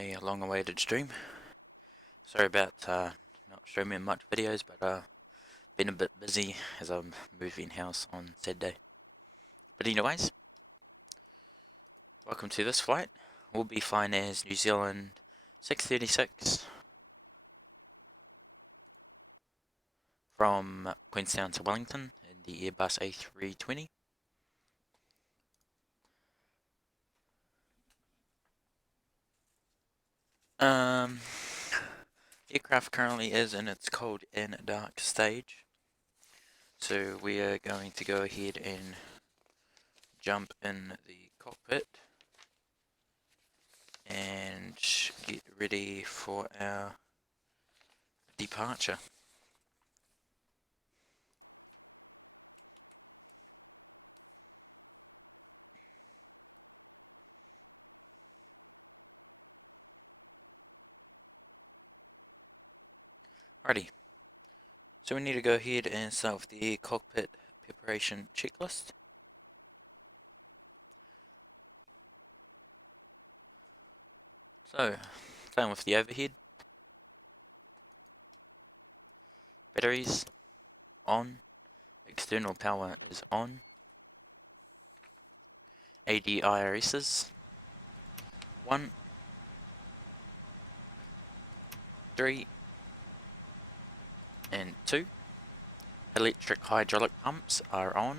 a long-awaited stream. Sorry about not streaming much videos, but been a bit busy as I'm moving house on Saturday. But anyways, welcome to this flight. We'll be flying as Nzwn 636 from Queenstown to Wellington in the Airbus A320. The aircraft currently is in its cold and dark stage, so we are going to go ahead and jump in the cockpit and get ready for our departure. Righty, so we need to go ahead and start with the cockpit preparation checklist. So, starting with the overhead. Batteries on, external power is on, ADIRSs 1, 3, and 2. Electric hydraulic pumps are on,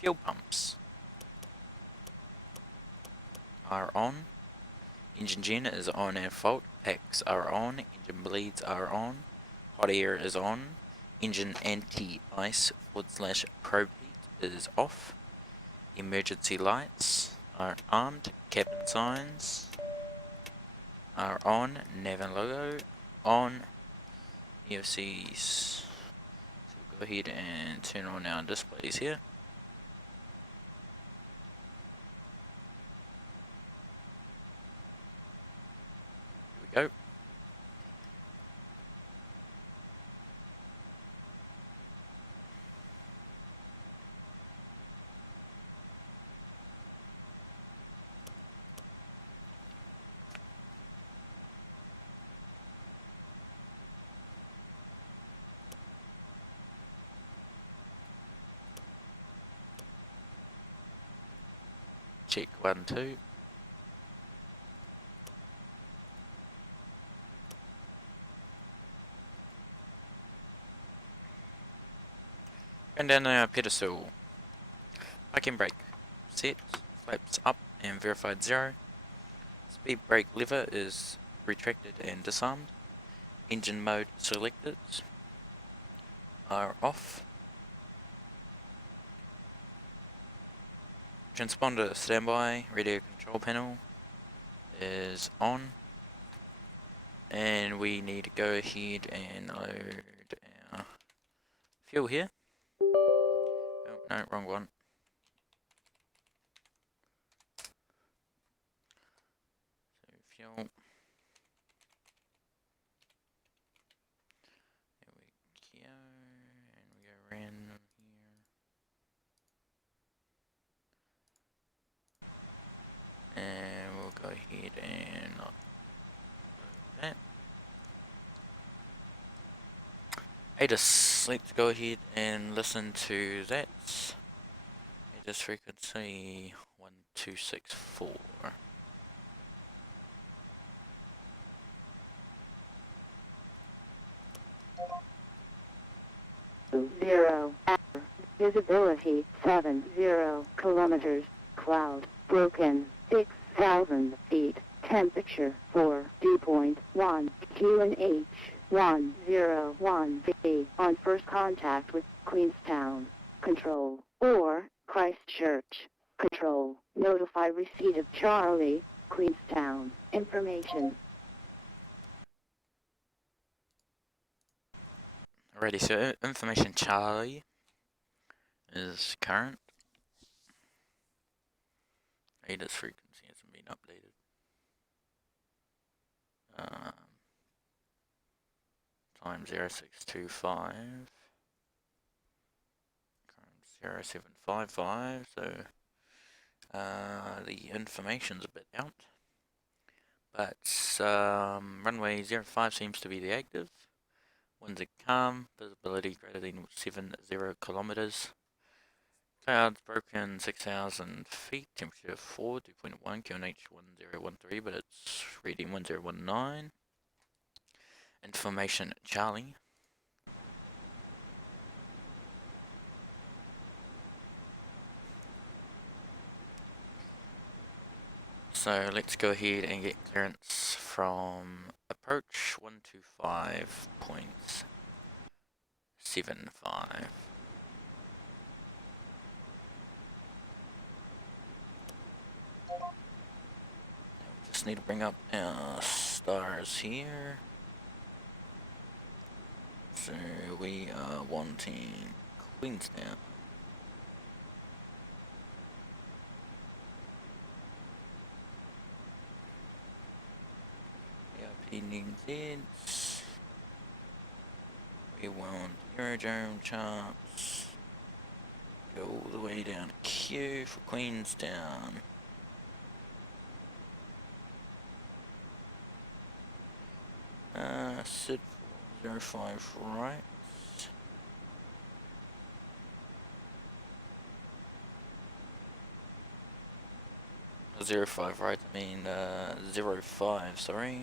fuel pumps are on, engine gen is on and fault, packs are on, engine bleeds are on, hot air is on, engine anti-ice / probe is off, emergency lights are on, cabin signs are on, nav and logo on, EFCs. Go ahead and turn on our displays here. Go. Check 1, 2. And down our pedestal. Parking brake set, flaps up and verified 0. Speed brake lever is retracted and disarmed. Engine mode selected are off. Transponder standby, radio control panel is on. And we need to go ahead and load our fuel here. Oh, no, wrong one. So fuel. There we go. And we go random here. And we'll go ahead and that. ATIS, let's go ahead and listen to that. ATIS frequency 1264. Zero. Visibility 70 kilometers. Cloud broken 6,000 feet. Temperature 4 dew point 1 QNH 101B on first contact with Queenstown Control or Christchurch Control. Notify receipt of Charlie Queenstown information. Alrighty, so information Charlie is current. ATIS frequency hasn't been updated. Time 0625. Current 0755. So the information's a bit out, but runway 05 seems to be the active. Winds are calm, visibility greater than 70 kilometers. Clouds broken 6,000 feet, temperature 4, 2.1, QNH 1013, but it's reading 1019. Information Charlie. So let's go ahead and get clearance from approach 125.75. Just need to bring up our stars here. So we are wanting Queenstown. Pending bids. We want aerodrome charts. Go all the way down to Q for Queenstown. Sid 05 right. 05 right, I mean 05, sorry.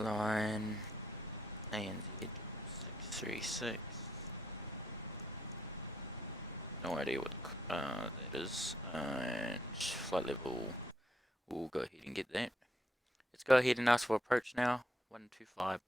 Line ANZ636. No idea what that is. And flight level, we'll go ahead and get that. Let's go ahead and ask for approach now. 125.75.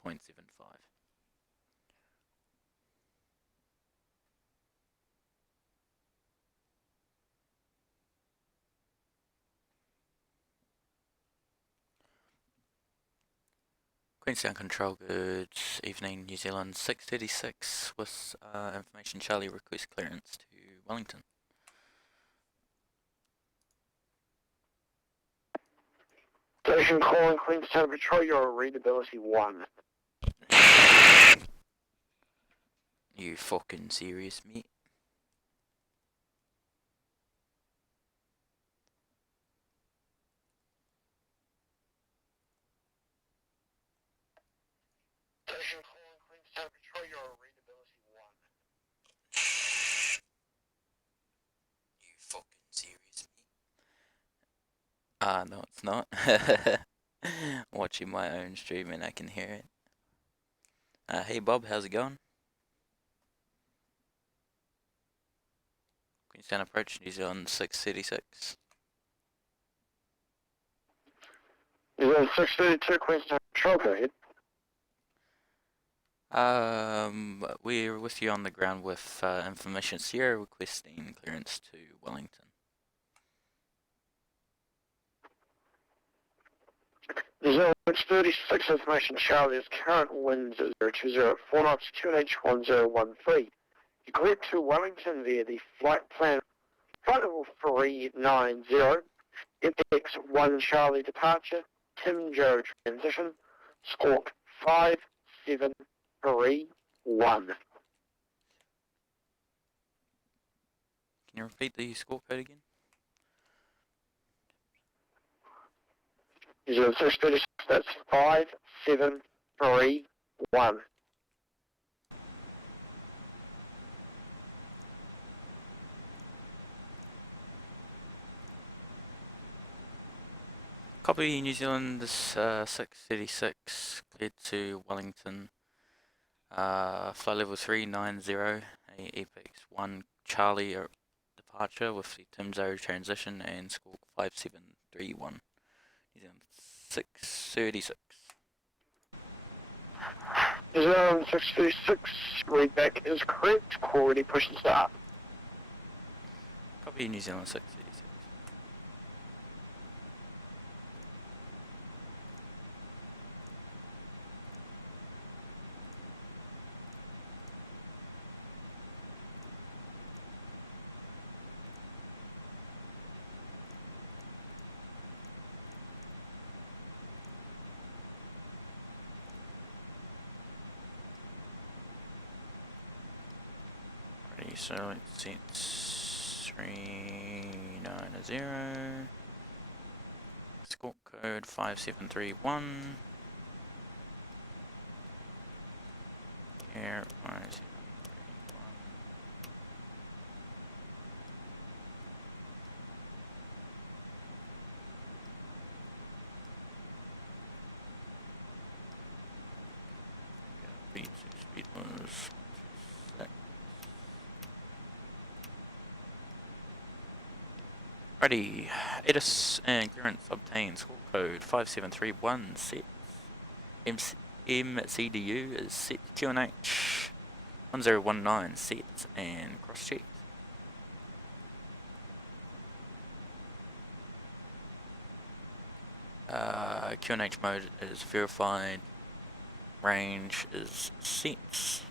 Queenstown Control, good evening, New Zealand 636 with information Charlie request clearance to Wellington. Station calling Queenstown Patrol, your readability 1. You fucking serious, mate? Station calling Queenstown Patrol, your readability 1. You fucking serious, mate? No, it's not. Watching my own stream and I can hear it. Hey Bob, how's it going? Queenstown approach, New Zealand 636. New Zealand 632, Queenstown Patrol, go ahead. We're with you on the ground with information Sierra requesting clearance to Wellington. New Zealand 636, information Charlie is current winds at 020 at 4 knots, QNH 1013. You clear to Wellington via the flight plan, flight level 390, MX1 Charlie departure, Tim Joe transition, squawk 5731. Can you repeat the score code again? New Zealand 636, that's 5731. Copy, New Zealand, this 636, cleared to Wellington, flight level 390, Apex 1 Charlie departure with the Timzo transition and squawk 5731, New Zealand 636. New Zealand 636, readback is correct, call ready, push and start. Copy, New Zealand 636. so let's see, it's 390. Score code 5731. Here, right. Righty, Edis and current obtained score code 5731 set. MCDU is set, QNH 1019 set and cross check. QNH mode is verified, range is set, it's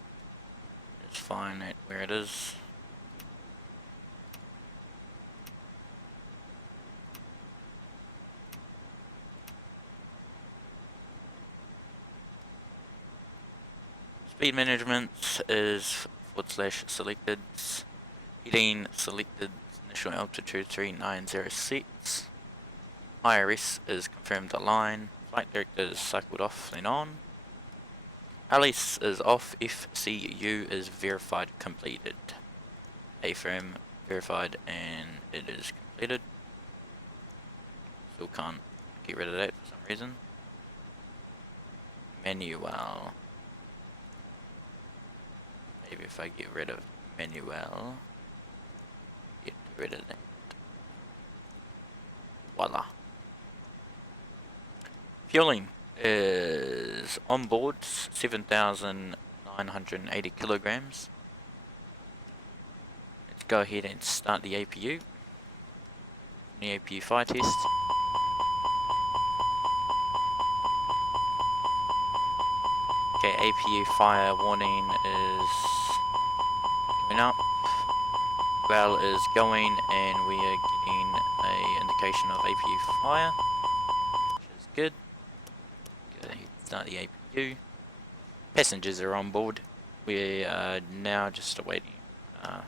fine at where it is. Speed management is /selected, heading selected, initial altitude 3906. IRS is confirmed align, flight director is cycled off and on. LS is off, FCU is verified completed. A-frame verified and it is completed. Still can't get rid of that for some reason. Manual. Maybe if I get rid of manual, get rid of that. Voila. Fueling is on board 7,980 kilograms. Let's go ahead and start the APU. The APU fire test. Okay, APU fire warning is coming up. Well is going and we are getting an indication of APU fire, which is good. Okay, start the APU. Passengers are on board. We are now just awaiting start,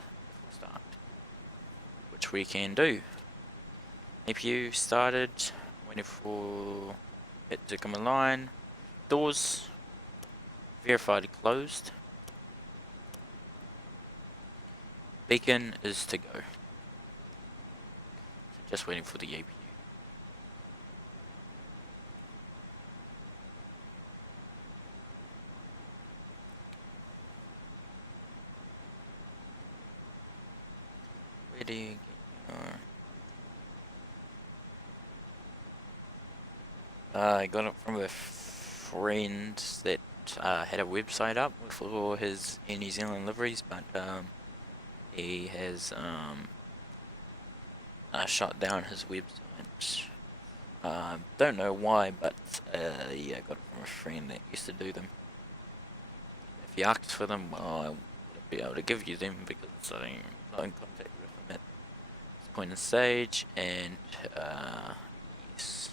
which we can do. APU started, waiting for it to come online. Doors verified closed. Beacon is to go. Just waiting for the APU. Ready. I got it from a friend that had a website up for his Air New Zealand liveries, but he has shut down his website. Don't know why, but yeah, I got it from a friend that used to do them. If you ask for them, I'll be able to give you them because I'm in contact with them at this point in stage, and yes.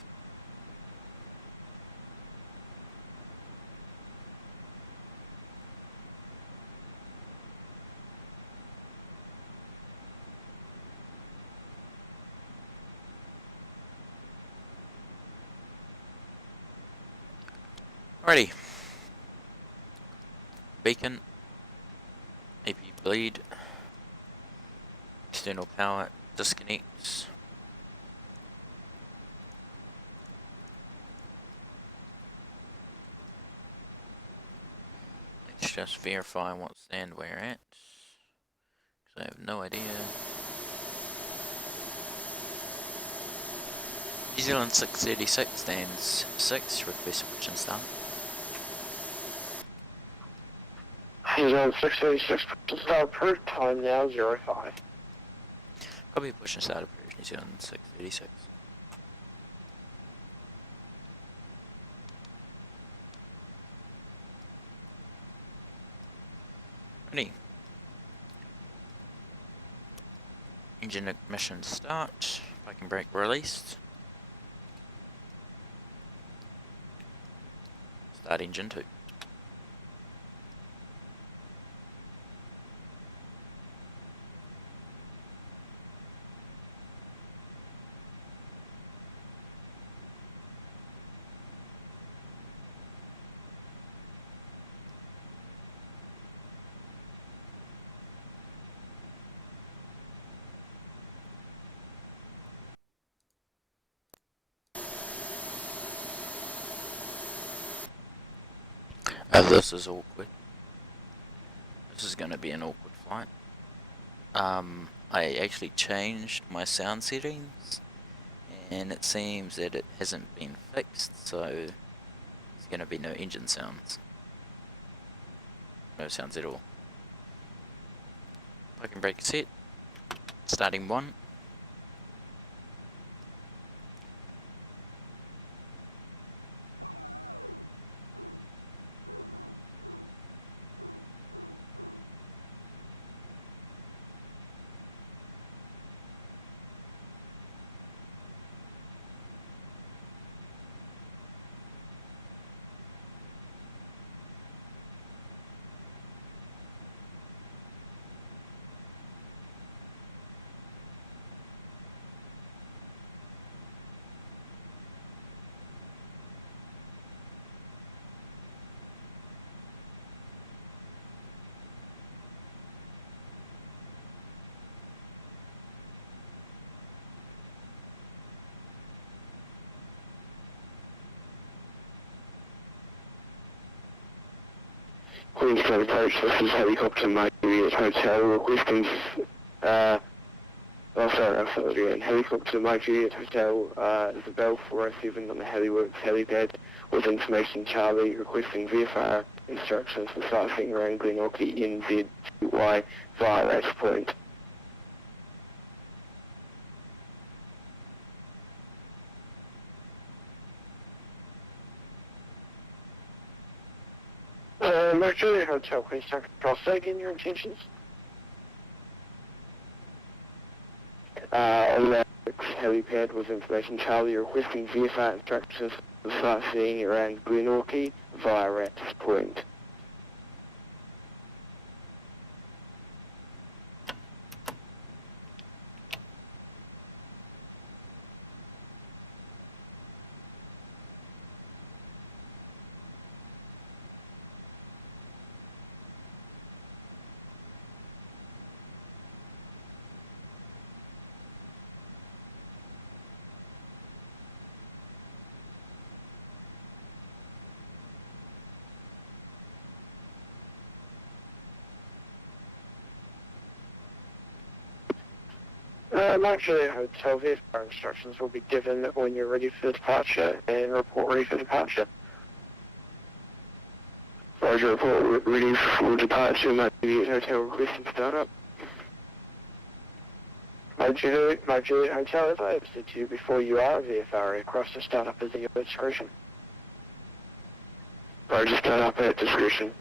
Alrighty. Beacon. AP bleed. External power disconnects. Let's just verify what stand we're at, because I have no idea. New Zealand 636 stands 6, request push and start. New Zealand 636, push and start approved, time now 05. Probably push and start approved, New Zealand 636. Ready. Engine ignition start, parking brake released. Start engine 2. This is awkward. This is going to be an awkward flight. I actually changed my sound settings, and it seems that it hasn't been fixed, so there's going to be no engine sounds. No sounds at all. Parking brake set. Starting 1. Queenstown approach, this is helicopter Mercury at Hotel, requesting, helicopter Mercury at Hotel, Isabel 407 on the Heliworks helipad, with information Charlie, requesting VFR instructions for sightseeing around Glenorchy NZ2Y via Race Point. Mercury Hotel, Queenstown Control, say again your intentions. On the helipad with information Charlie, requesting VFR instructions for sightseeing around Glenorchy via Race Point. Actually, Hotel VFR instructions will be given when you're ready for departure, and report ready for departure. Roger, report ready for departure, Mercury Hotel requesting startup. Mercury Hotel, as I have said to you before, you are a VFR aircraft, so startup is at your discretion. Roger, startup at discretion.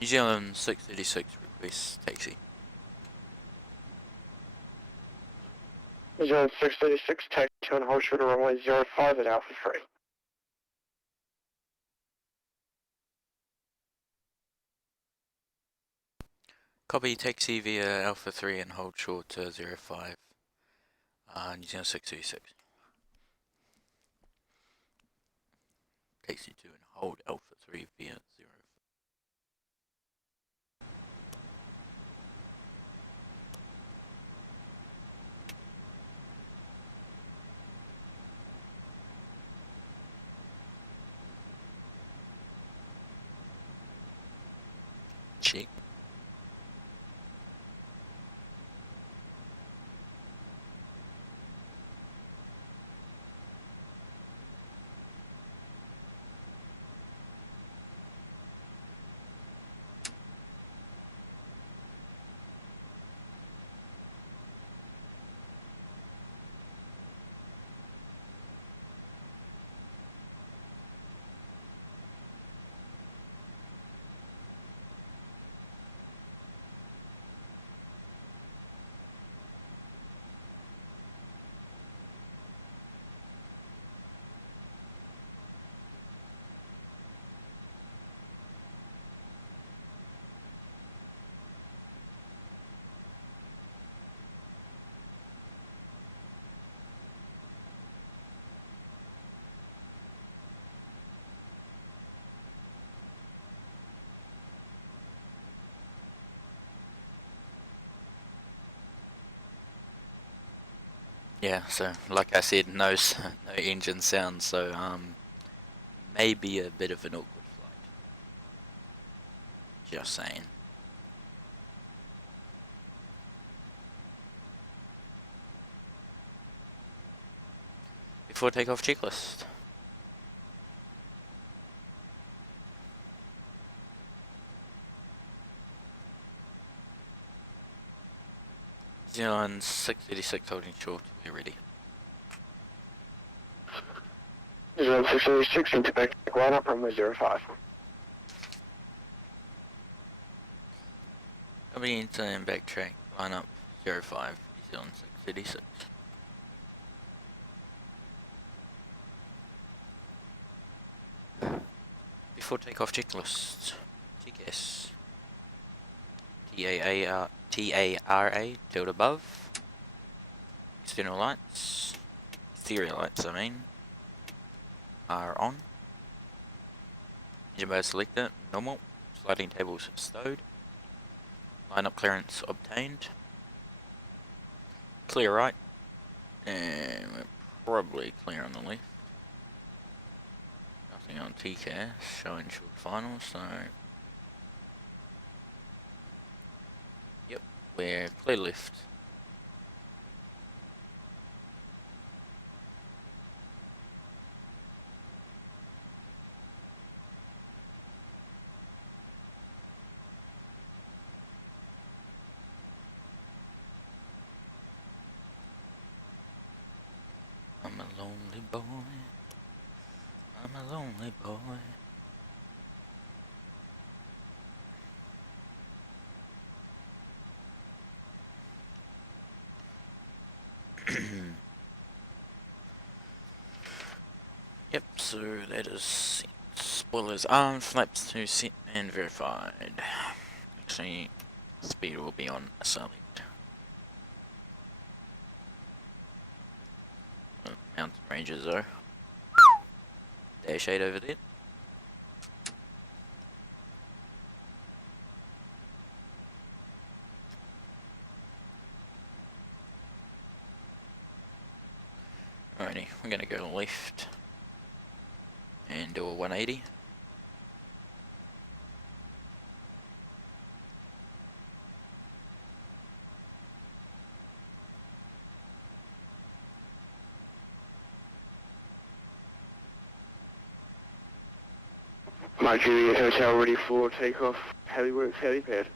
New Zealand 636 request taxi. New Zealand 636, taxi on hold short of runway 05 at Alpha 3. Copy, taxi via Alpha 3 and hold short to 05. New Zealand 636. Taxi 2 and hold Alpha 3 via 05. Check. Yeah, so like I said, no engine sound, so maybe a bit of an awkward flight. Just saying. Before takeoff checklist. Nzqn 636 holding short, get ready. Nzwn 636 into back line up runway 05. Coming into and backtrack, line up 05, Nzqn 636. Before takeoff checklist. TKS. TARA, tilt above. External lights. Exterior lights, I mean. Are on. Engine mode selected, normal. Sliding tables stowed. Line-up clearance obtained. Clear right. And we're probably clear on the left. Nothing on TKS, showing short final, so... Yep, we're clear left. I'm a lonely boy. I'm a lonely boy. Yep, so that is spoilers on, flaps to set and verified. Actually, speed will be on a sub. Mountain ranges though. Dash 8 over there. Alrighty, we're gonna go left and do a 180. Mike Juliet Hotel ready for takeoff. Heliworks helipad.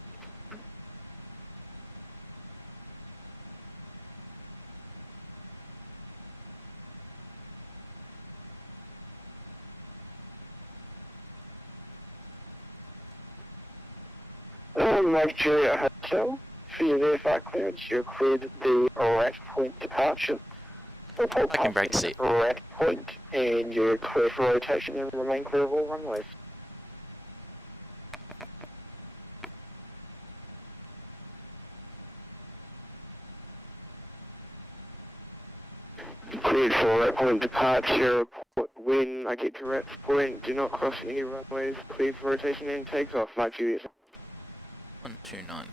Mike Juliet Hotel. For your verified clearance, you're cleared the Rat Point departure. I can break seat. Rat Point, and you're clear for rotation and remain clear of all runways. Cleared for Rat Point departure. When I get to Rat Point, do not cross any runways. Cleared for rotation and takeoff. Mike Juliet. 1293.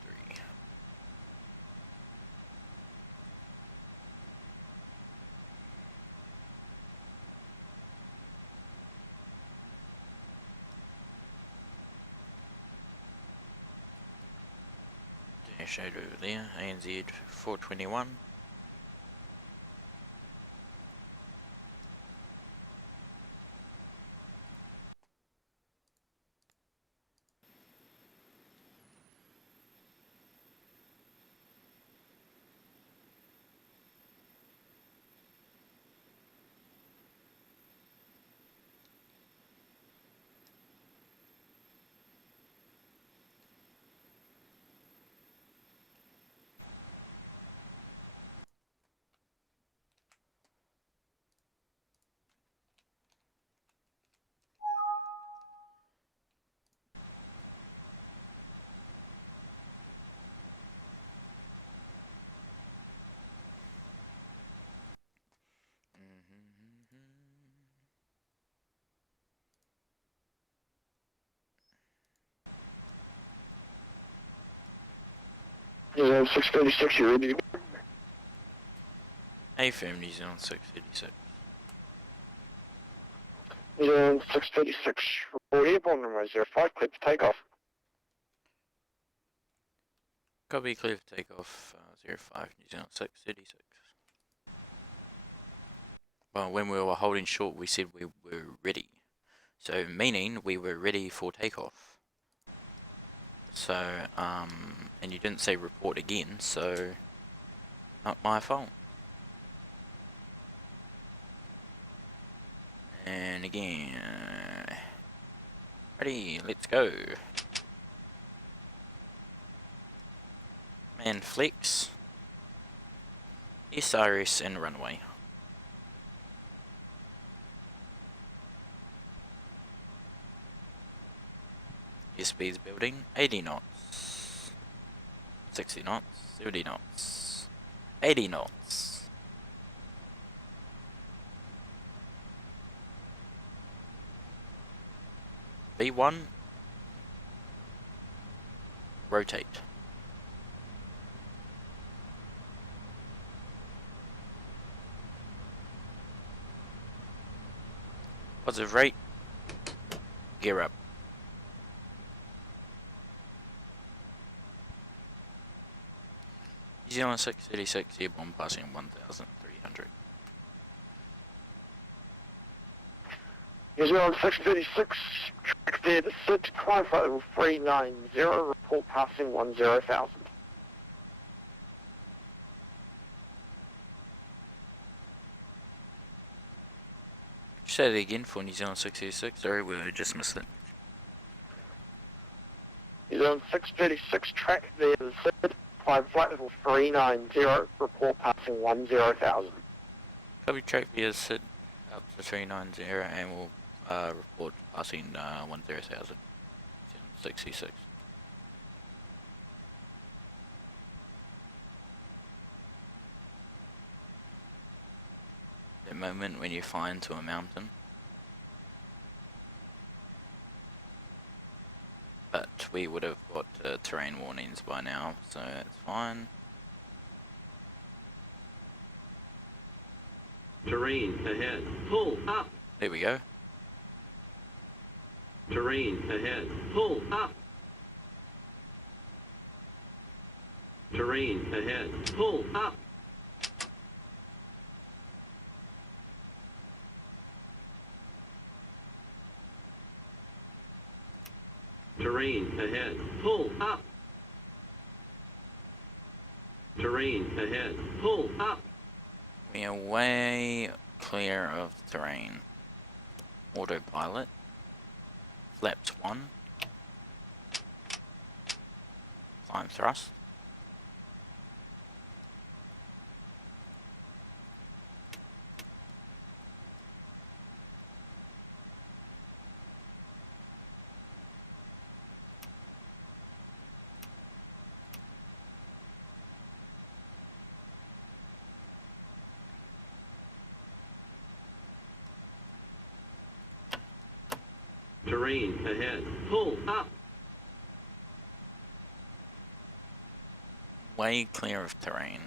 Shade over there, ANZ 421. Nzwn 636, you ready to go? Hey firm, New Zealand 636. New Zealand 636, report airborne runway 05, clear for takeoff. Copy, clear for takeoff, 05, New Zealand 636. Well, when we were holding short, we said we were ready. So, meaning we were ready for takeoff. So, and you didn't say report again, so not my fault. And again, ready, let's go. And flex, SRS and runway. Speed's building, 80 knots, 60 knots, 70 knots, 80 knots. V1, rotate. Positive rate, gear up. New Zealand 636, airborne passing 1,300. New Zealand 636, track there to 6, climb flight level 390, report passing 10,000. Say that again for New Zealand 636, sorry, we just missed it. New Zealand 636, track there to 6, climb flight level 390, report passing 10,000. Copy, track via sit up to 390 and we'll report passing 10,000. 66. The moment when you fly into a mountain. But we would have got terrain warnings by now, so that's fine. Terrain ahead. Pull up. There we go. Terrain ahead. Pull up. Terrain ahead. Pull up. Terrain ahead. Pull up. Terrain ahead. Pull up. We are way clear of terrain. Autopilot. Flaps 1. Climb thrust. Terrain ahead. Pull up. Way clear of terrain.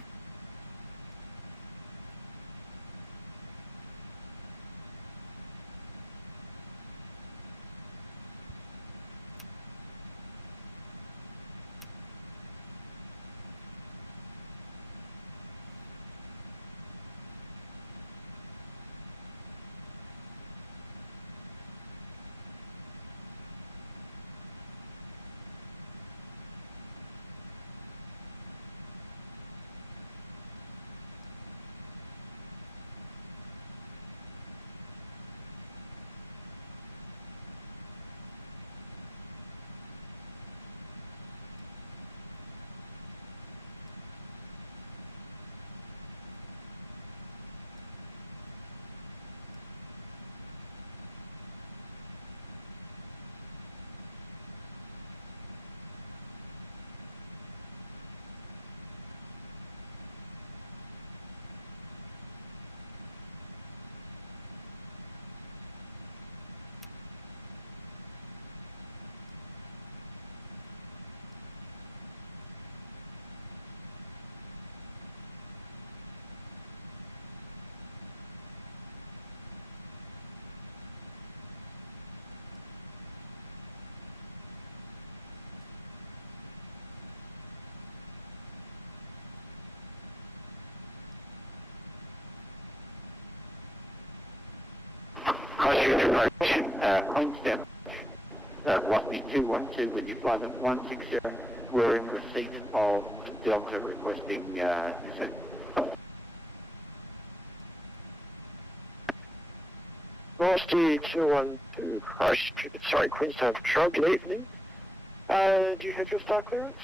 Christchurch approach. Queenstown. Velocity 212 with your flight of 160. We're in receipt of Delta requesting descent. Velocity 212 Christchurch, Queenstown Patrol, good evening. Do you have your star clearance?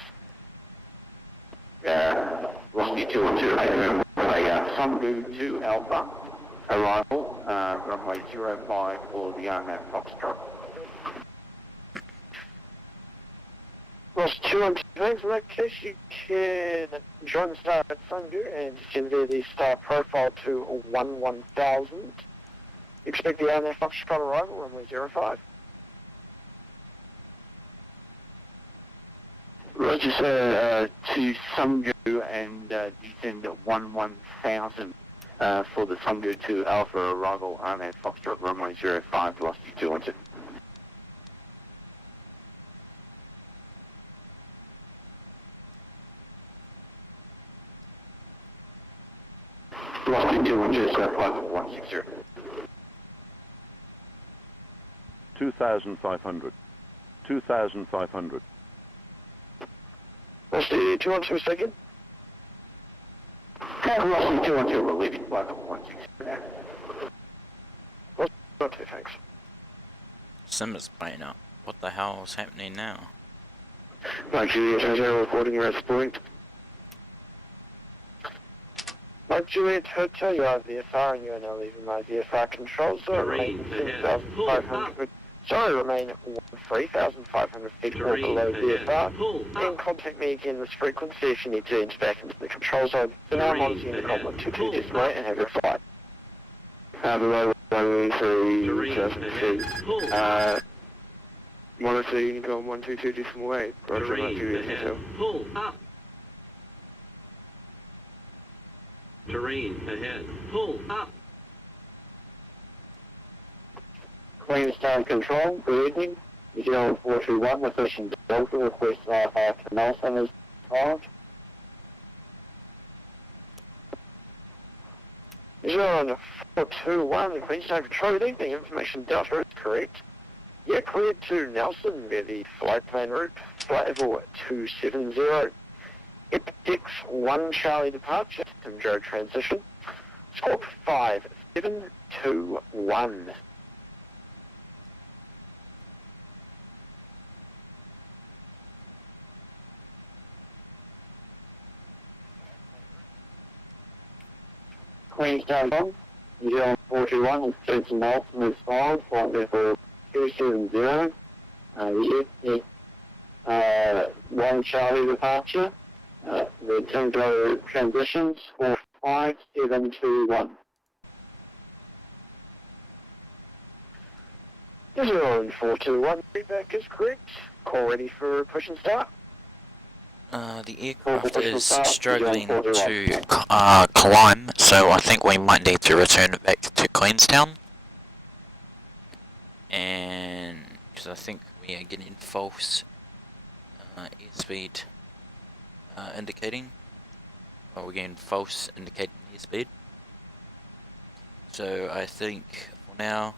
Velocity 212, Sundu 2 Alpha, arrival, runway 05 for the ANZ Foxtrot. Velocity 212, thanks. In that case, you can join the star at Sundu and send the star profile to 1000. Expect the ANZ Foxtrot arrival, runway 05. Roger, sir, to Sundu and descend at 1000 for the Sundu 2 Alpha arrival on at Foxtrot runway 05, velocity 212. Velocity 212, sir, flight 160. 2,500. 2,500. Velocity 212, second. Velocity 212, we're leaving flight 160 now. Velocity 212, thanks. Sim is playing up. What the hell is happening now? Mike Juliet, 0 reporting your point. Mike Juliet, Hotel, you are VFR and you are now leaving my VFR control, so remain 7,500. Sorry, remain 3,500 feet or below VFR. And contact me again this frequency if you need to enter back into the control zone. So now I'm on the Common 22 decimal 8 and have your flight. Below 133, 103, Unicorn 122 decimal 8. Roger, Mike Juliet, Hotel. Pull up. Terrain ahead. Pull up. Queenstown Control, good evening. 0421, efficient Delta, request half to Nelson is charged. 0421, Queenstown Control, good evening. Information Delta is correct. Yeah, cleared to Nelson via the flight plan route, flight level 270. Epic 1 Charlie departure, Joe transition. Squawk 5721. Queenstown 0421, efficient Nelson is filed, flight level 270. Epic 1 Charlie departure. The Tango transitions for 5721. 0421, feedback is correct. Call ready for push and start. The aircraft is struggling to climb, so I think we might need to return it back to Queenstown. And because I think we are getting false airspeed indicating. Or we're getting false indicating airspeed. So I think for now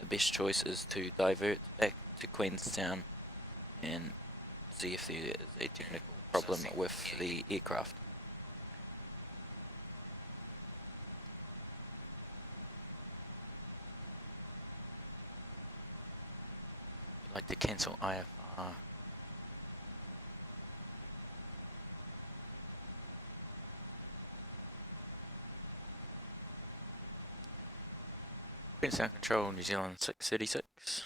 the best choice is to divert back to Queenstown and see if there is a technical problem with the aircraft. I'd like to cancel IFR. Queenstown Control, New Zealand 636.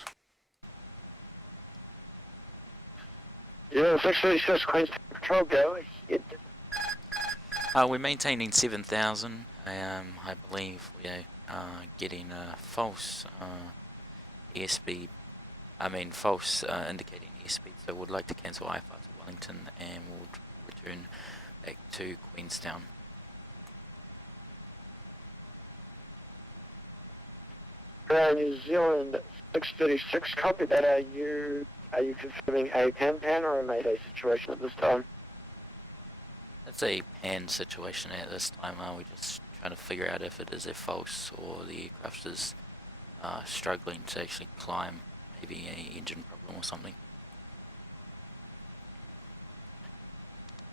Yeah, 636, Queenstown Control, go ahead. We're maintaining 7,000. I believe we are getting false airspeed. False indicating airspeed. So we'd like to cancel IFR to Wellington and we'll return back to Queenstown. New Zealand 636, copy that. Are you confirming a pan or a mayday situation at this time? It's a pan situation at this time. We're just trying to figure out if it is a false or the aircraft is struggling to actually climb, maybe an engine problem or something.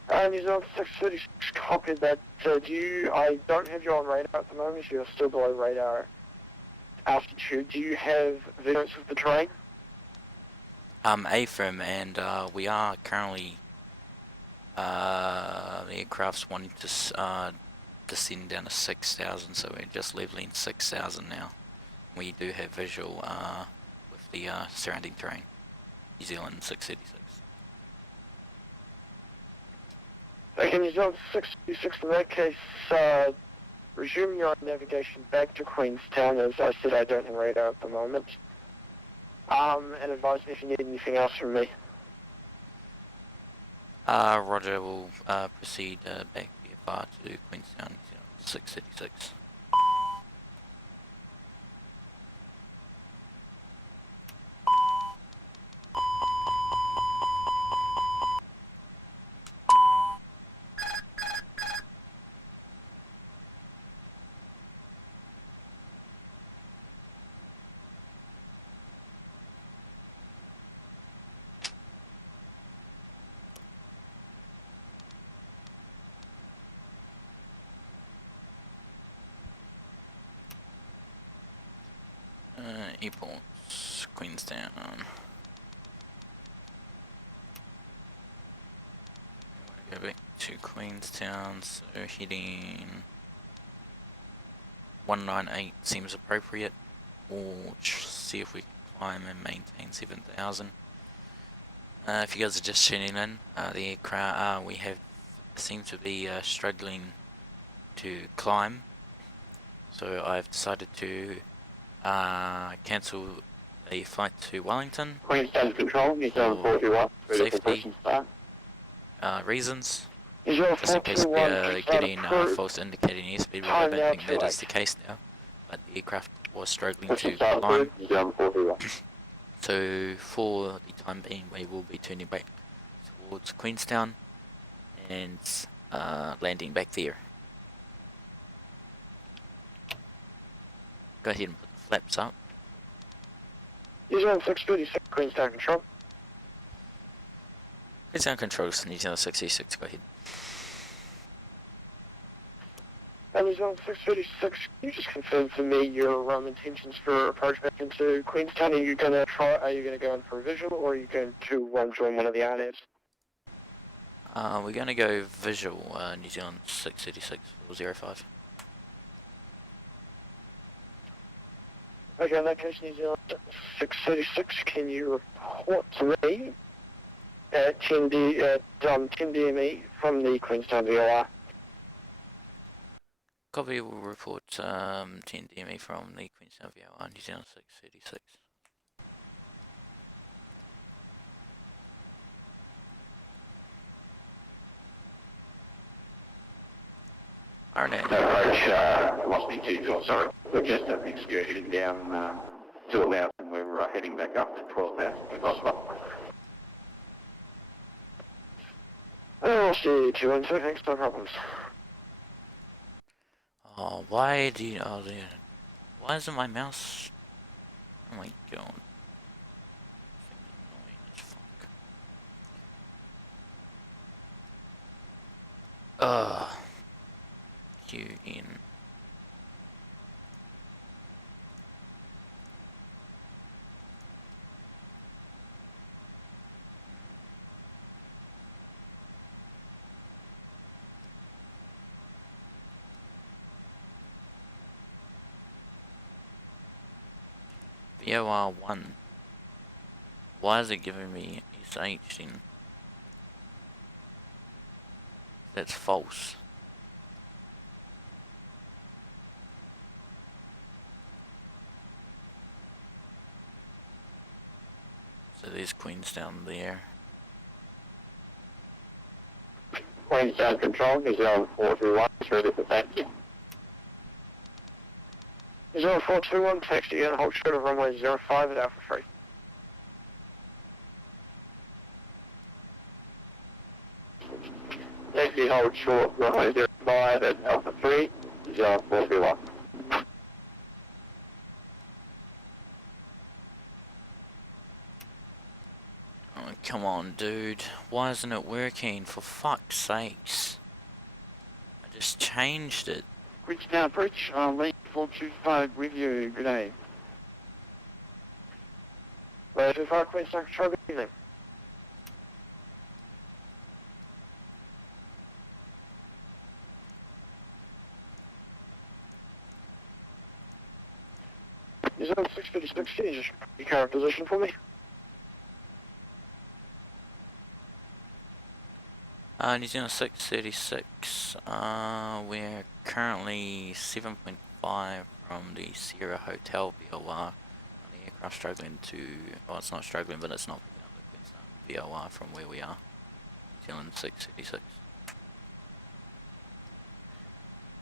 Nzwn 636, copy that. I don't have you on radar at the moment, you're still below radar altitude. Do you have visions of the terrain? AFIRM, and we are currently, the aircraft's wanting to descend down to 6,000, so we're just leveling 6,000 now. We do have visual with the surrounding terrain. New Zealand 636. Okay, Nzwn 636, in that case, resume your navigation back to Queenstown. As I said, I don't have radar at the moment. And advise me if you need anything else from me. Roger, we'll proceed back far to Queenstown 636. Airports, Queenstown. Go back to Queenstown, so heading 198 seems appropriate. We'll see if we can climb and maintain 7,000. If you guys are just tuning in, the aircraft we seem to be struggling to climb, so I've decided to cancel a flight to Wellington. Queenstown Control, New Zealand 41, ready for push and start. Reasons, Nzwn just in case we are 421, getting approved. false indicating airspeed, we Time don't now think that to is the case now, but the aircraft was struggling Push to and start climb, approved, New Zealand 41. so for the time being we will be turning back towards Queenstown and landing back there. Go ahead and put the flaps up. Nzwn 636, Queenstown Control. Queenstown controls, New Zealand 636, go ahead. Nzwn 636, can you just confirm for me your intentions for approach back into Queenstown? Are you going to go in for a visual, or are you going to join one of the RNAs? We're going to go visual, New Zealand 636 405. Okay, in that case, New Zealand 636, can you report to me at 10 DME from the Queenstown VOR? Copy, will report 10 DME from the Queenstown VOR, New Zealand 636. RNA. Approach, longitude, sorry. We're just an excursion down 2,000. We're heading back up to 12,000 across up. I'll see you 212, thanks, no problems. Oh, why do you, why isn't my mouse, oh my god. You in. VOR1. Why is it giving me SH in? That's false. So there's Queenstown there. Queenstown Control, New Zealand 421, ready for taxi. New Zealand 421, taxi again, hold short of runway 05 at Alpha 3. Taxi hold short, runway 05 at Alpha 3, New Zealand 421. Come on, dude. Why isn't it working? For fuck's sakes. I just changed it. Queenstown approach, lane 425 with you, good day. 425 Queenstown Control, good evening. Nzwn 636, can you just your current position for me? Nzwn 636, we're currently 7.5 from the Sierra Hotel VOR. The aircraft struggling to, well, it's not struggling, but it's not VOR from where we are. Nzwn 636.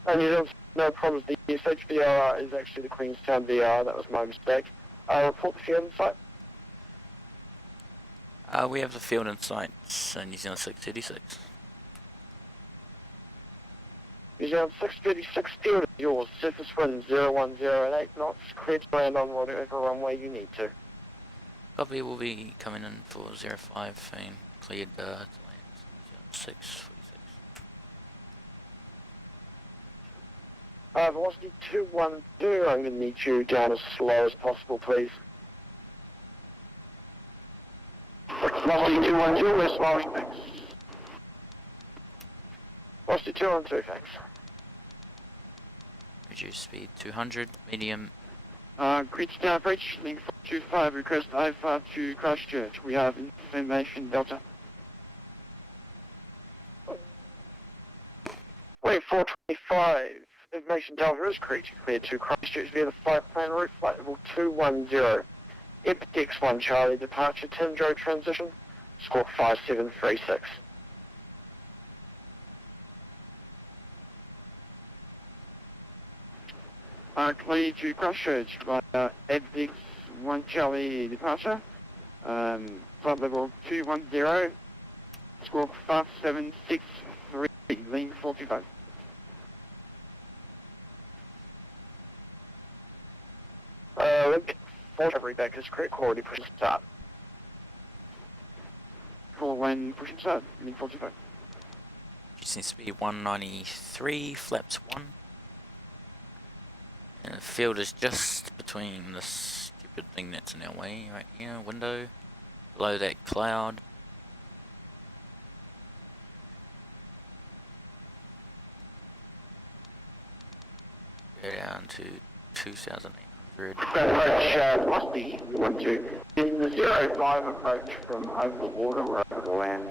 Nzwn, no problems. The SHVR is actually the Queenstown VR, that was my mistake. Report the field in sight. We have the field in sight, Nzwn 636. Nzwn 636, field is yours. Surface wind 010 at 8 knots. Clear to land on whatever runway you need to. Copy, will be coming in for 05 and cleared to land 6. Velocity 212, I'm going to need you down as slow as possible, please. Velocity 212, we're slowing, thanks. Velocity 212, thanks. Reduce speed 200, medium. Queenstown approach, lane 425, request IFR to Christchurch. We have information Delta. Wait, 425. Information Delta is cleared to Christchurch via the flight plan route, flight level 210. X 1 Charlie, departure 10 Joe transition, score 5736. Clear to Christchurch via X 1 Charlie departure, flight level 210, score 5763, lane 425. Recovery back is correct, already pushing start. Full lane pushing start, lane 425. Reducing speed 193, flaps 1. And the field is just between this stupid thing that's in our way right here, window, below that cloud. Go down to 2,800. Approach Rusty, 12. In the 05 approach from over the water or over the land.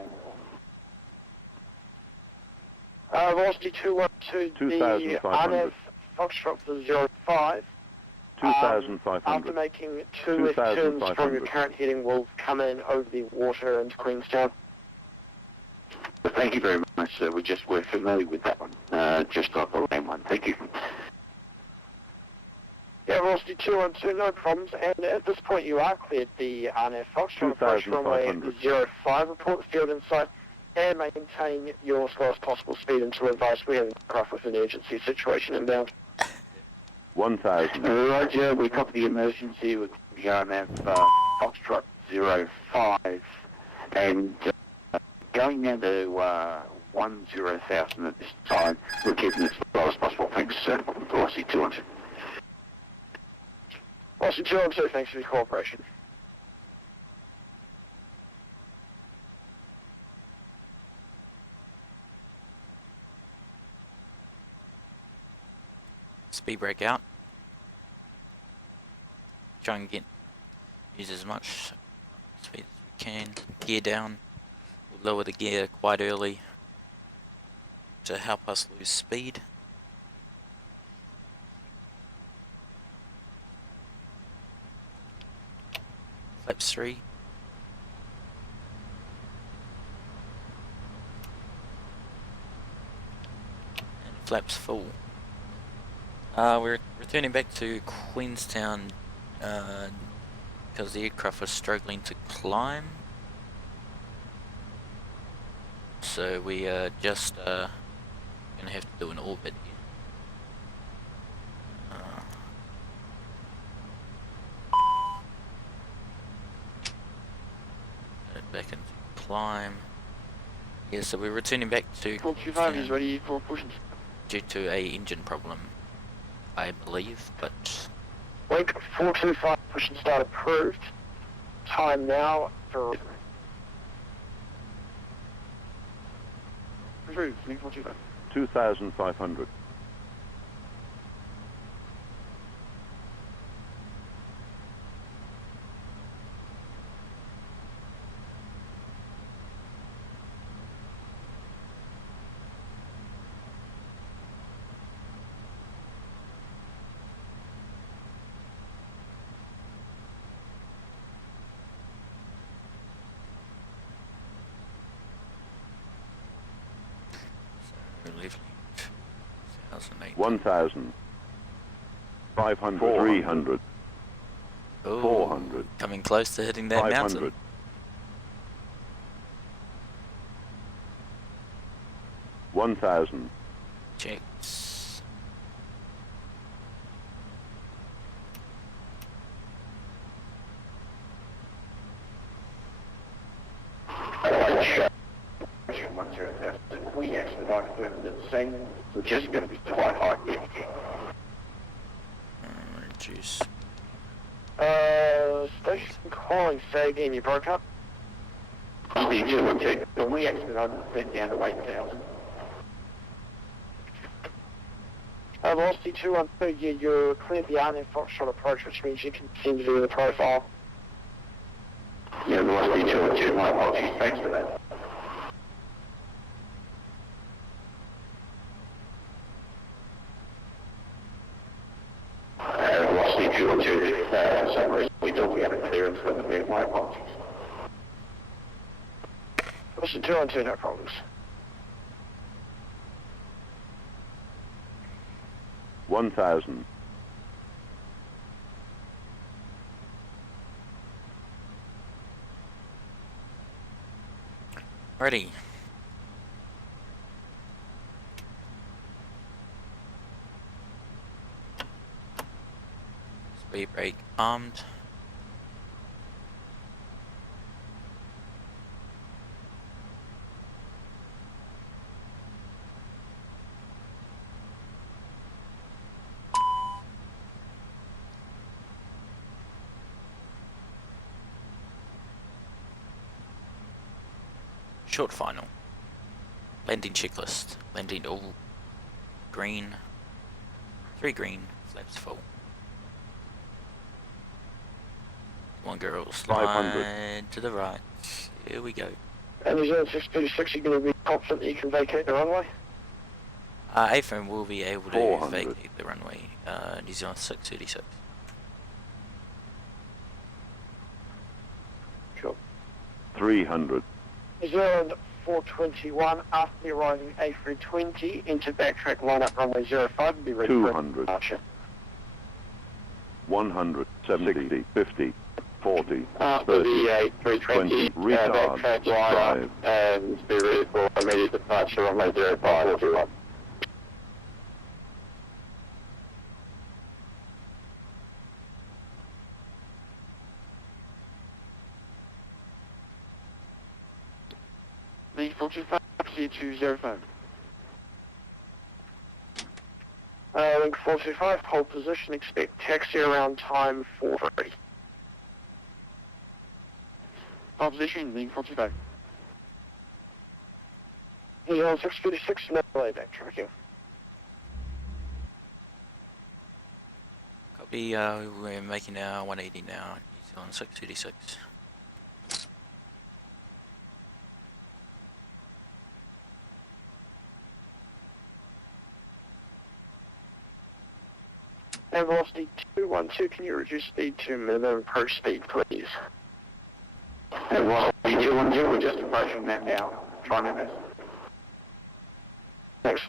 Velocity 212, the RNAV Foxtrot for 05. 2,500. After making two left turns from your current heading, will come in over the water into Queenstown. Well, thank you very much, sir. We're familiar with that one. Just off the lane one. Thank you. Yeah, Velocity 212, no problems. And at this point, you are cleared the RNAV Foxtrot approach runway 05. Report the field in sight and maintain your slowest possible speed until advised we have an aircraft with an emergency situation inbound. 1,000. Roger, we copy the emergency with the RNAV Foxtrot 05 and going down to 10,000 at this time. We're keeping it as low as possible. Thanks, sir. Velocity 212. Velocity 212, thanks for your cooperation. Speed brake out. Try and use as much speed as you can. Gear down. Lower the gear quite early to help us lose speed. Flaps 3. Flaps full. We're returning back to Queenstown because the aircraft was struggling to climb. So we are just gonna have to do an orbit. Back into climb. Yeah, so we're returning back to 425 is ready for pushing. due to a engine problem, I believe, but Link 425 push and start approved. Time now for Approved, link 425. 2,500. we're leaving 2008. 1,000. 500. 300. Ooh, 400. coming close to hitting that 500. mountain. One 1,000. Checks. We actually like to the same, which is going to be quite high. Reduce. station calling, say again, you broke up? We actually went down to 8,000. Velocity 213, yeah, you're clear the ANZ Foxtrot approach, which means you can continue to do the profile. Yeah, velocity 212, my apologies, thanks for that. Velocity 212, for some reason we thought we had a clearance for the bed, my apologies. Velocity 212, no problems. 1,000. Ready. Speed brake armed. Short final. Landing checklist. Landing all green. 3 green. Flaps full. 1 girl slide 500. to the right. Here we go. And Nzwn 636, you're going to be confident that you can vacate the runway? AFM will be able to 400. vacate the runway. Nzwn 636. Sure. 300. Nzwn 421, after arriving A320, into backtrack line up runway 05 and be ready 200. for departure. 100. 70. 50. 40. After 30. the A320, Retard. backtrack line up Drive. and be ready for immediate departure on runway 05, everyone. Link 425, C205. Link 425, hold position, expect taxi around time 4:30. Hold position, link 425. Nzwn 636, no delay backtracking. Copy, we're making our 180 now. Nzwn 636. And velocity 212, can you reduce speed to minimum approach speed, please? And velocity 212, we're just approaching that now. Try my best. Thanks.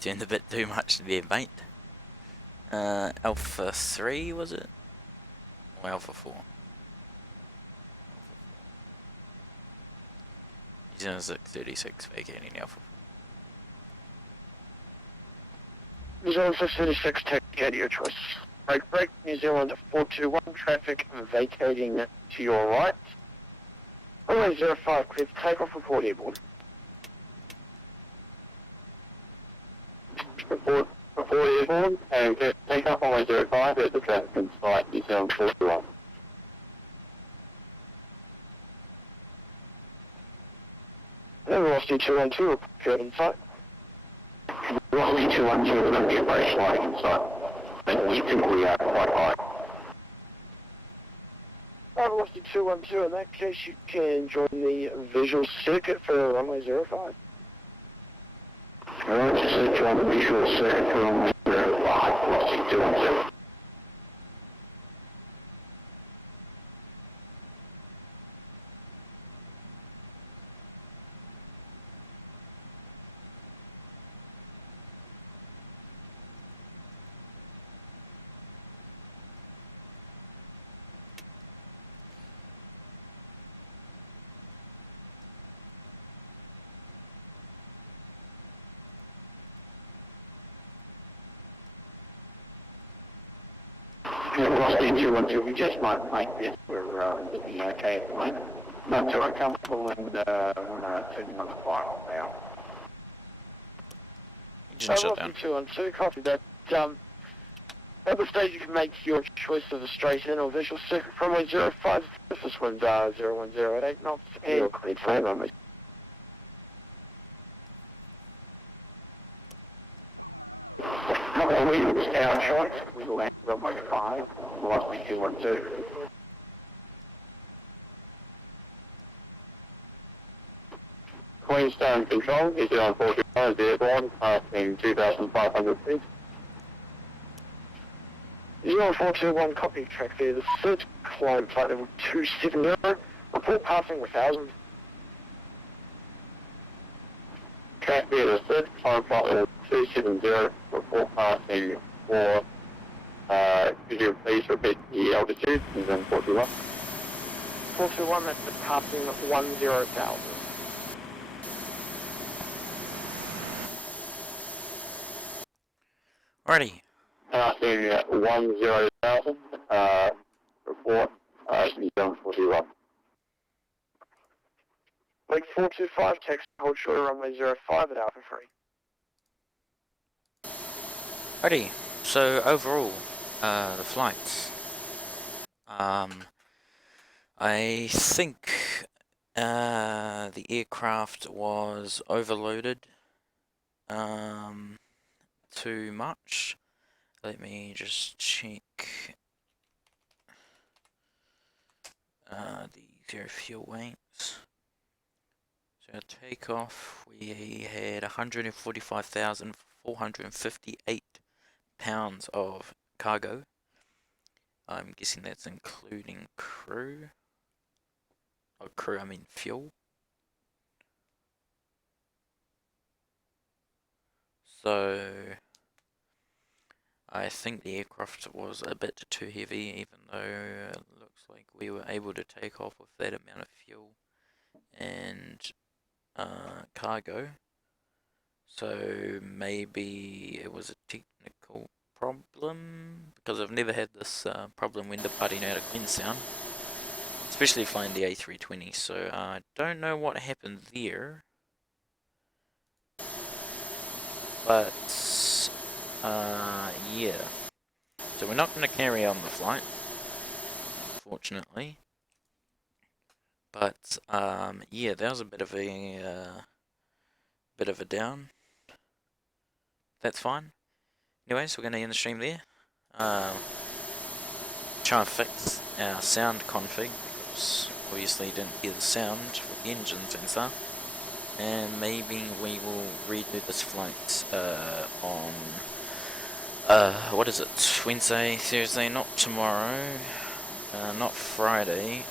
Turned a bit too much there, mate. Alpha 3, was it? Or Alpha 4? Nzqn636 vacating Alpha. Nzqn636, take out your choice. Break, New Zealand 421, traffic vacating to your right. Runway 05, clear for takeoff, report airborne. Report airborne, and take up on 05 at the traffic inside New Zealand 41. Velocity 212, report inside. Velocity 212, we're going to be very slight inside. And we think we are quite high. Velocity 212, in that case you can join the visual circuit for runway 05. Alright, just join the visual circuit for runway 05, velocity 212. Velocity 212, we just might make this, we're looking okay at the moment. Not too uncomfortable and turning on the spiral now. Engine shut down. Velocity 212, copy that. At this stage you can make your choice of a straight in or visual circuit from runway 05. This one's 01088 knots and clear to land runway. We our choice, we land runway 5, velocity 212. Queenstown Control, New Zealand 45, airborne, passing 2,500 feet. 0421, copy track there. The third climb flight level 270. Report passing 1,000. Track there, the third climb flight level 270, report passing 4. Could you please repeat the altitude? New Zealand 41. 421, that's the passing 10,000. Alrighty. Passing 10,000, report, New Zealand 41. Lake 425, text, hold short of runway 05 at Alpha 3. Alrighty. So overall, the flights. I think the aircraft was overloaded too much. Let me just check the zero fuel weights. So our takeoff, we had 145,458 pounds of cargo. I'm guessing that's including crew. Or crew, I mean fuel. So I think the aircraft was a bit too heavy, even though it looks like we were able to take off with that amount of fuel and cargo. So maybe it was a technical problem, because I've never had this problem when departing out of Queenstown, especially flying the A320, so I don't know what happened there. But yeah, so we're not going to carry on the flight, fortunately. But yeah, that was a bit of a down. That's fine. Anyways, we're going to end the stream there. Try and fix our sound config, because obviously you didn't hear the sound with the engines and stuff. And maybe we will redo this flight on what is it, Wednesday, Thursday, not tomorrow, not Friday,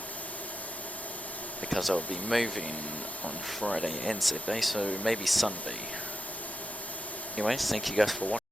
because I'll be moving on Friday and Saturday, so maybe Sunday. Anyways, thank you guys for watching.